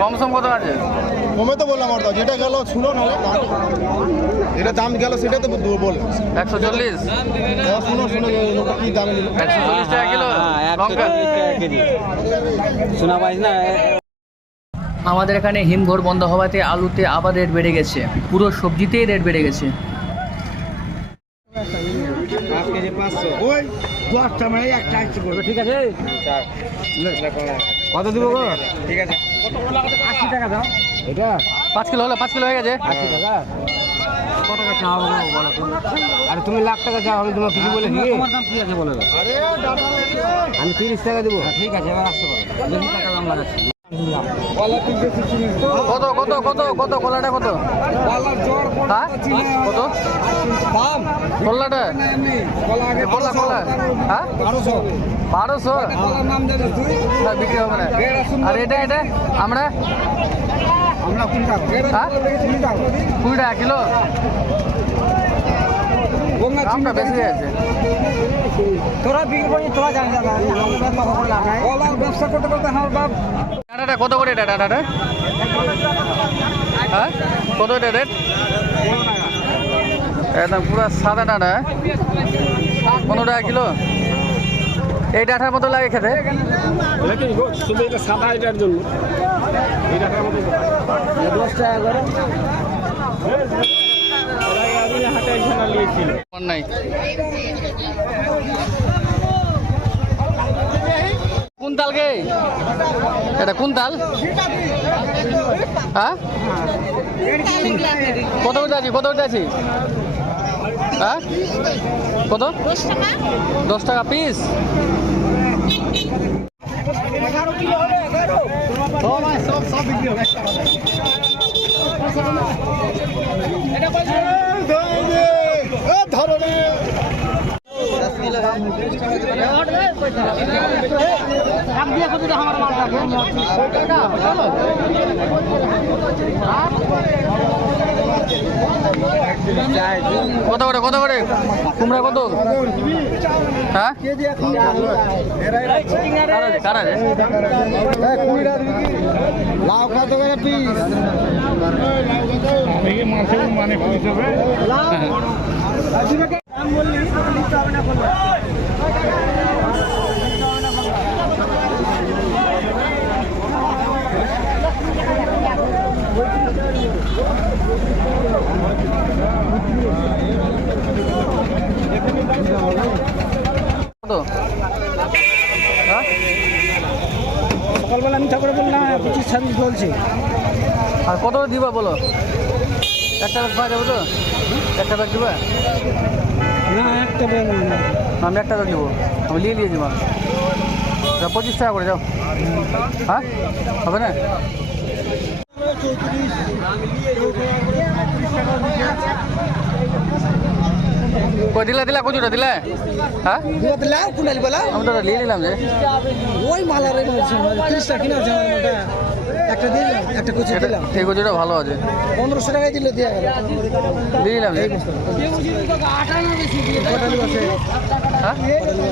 কম সম কত আছে? কমে তো বললাম যেটা গেল শুনো না। এটা দাম গেল সেটা তো বল। একশো চল্লিশ? শুনো শুনো কি দামে একশো চল্লিশ টাকা কিলো? হ্যাঁ, শোনা পাইস না? আমাদের এখানে হিমঘর বন্ধ হওয়াতে আলুতে আবার রেট বেড়ে গেছে। পুরো সবজিতেই রেট বেড়ে গেছে। দশটা মানে একটা ঠিক আছে? কত দিব গো? ঠিক আছে। আশি টাকা দাও। এটা? পাঁচ কিলো হলো পাঁচ কিলো হয়ে গেছে। আশি টাকা? কত টাকা চাও বলো বলো তুমি? আরে তুমি লাখ টাকা চাও আমি তোমার কিছু বলে দিই তোমার দাম কি আছে বলে দাও আমি তিরিশ টাকা দেবো। ঠিক আছে এবার আসতে পারো। বেশি টাকা দাম লাগাচ্ছি কত কত কত কত কলাটা কত? হ্যাঁ? কত? কলাটা কলা কলা হ্যাঁ? বারোশো? না বিক্রি হবে না। আর এটা এটা? আমরা? হ্যাঁ? কুড়ি টাকা কিলো? দামটা বেশি আছে তোরা বিক্রি করি তোরা জানিস ব্যবসা করতে করতে আমার বাপ। ডাটাটা কত করে এটা ডাটাটা হ্যাঁ? কত এটা রেট? একদম পুরো সাদা ডাটা হ্যাঁ? পনেরো টাকা কিলো। এই ডাটার মতো লাগে খেতে। শুধু এটা সাদা এটার জন্য। দশ টাকা করে। আমার নাই। কোন তাল গে এটা কোন তাল হ্যাঁ? কত করে আছি? কত করে আছি? হ্যাঁ? কত? দশ টাকা পিস কত করে কত করে? কুমড়া কত? হ্যাঁ? কারা- কারা রে? লাউ কত করে পিস কত সকালবেলা আমি ঠাকুর বললাম পঁচিশ ছাব্বিশ বলছে। আর কত দিবা বলো? একটা ব্যাগ পাওয়া যাবে তো? একটা ব্যাগ দিবা? না একটা ব্যাগ না, আমি একটা ব্যাগ দেবো আমি নিয়ে নিয়ে যাব। পঁচিশ টাকা করে যাও। হ্যাঁ? হবে না? কই দিলা দিলা কচুটা দিলা? হ্যাঁ? লাউ কুনালি বলা আমি তো নিয়ে নিলাম যে। ওই মালার তিরিশ টাকা কিনা আছে আমার মোটা। একটা দিলাম একটা কুচি দিলাম। এই কচুটা ভালো আছে। পনেরোশো টাকায় দিলে দিয়ে গেল। নিয়ে নিলাম যে। হ্যাঁ?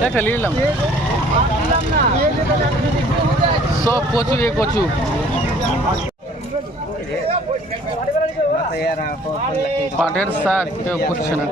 একটা নিয়ে নিলাম সব কচু এ কচু। পাটের শাক কেউ করছে না।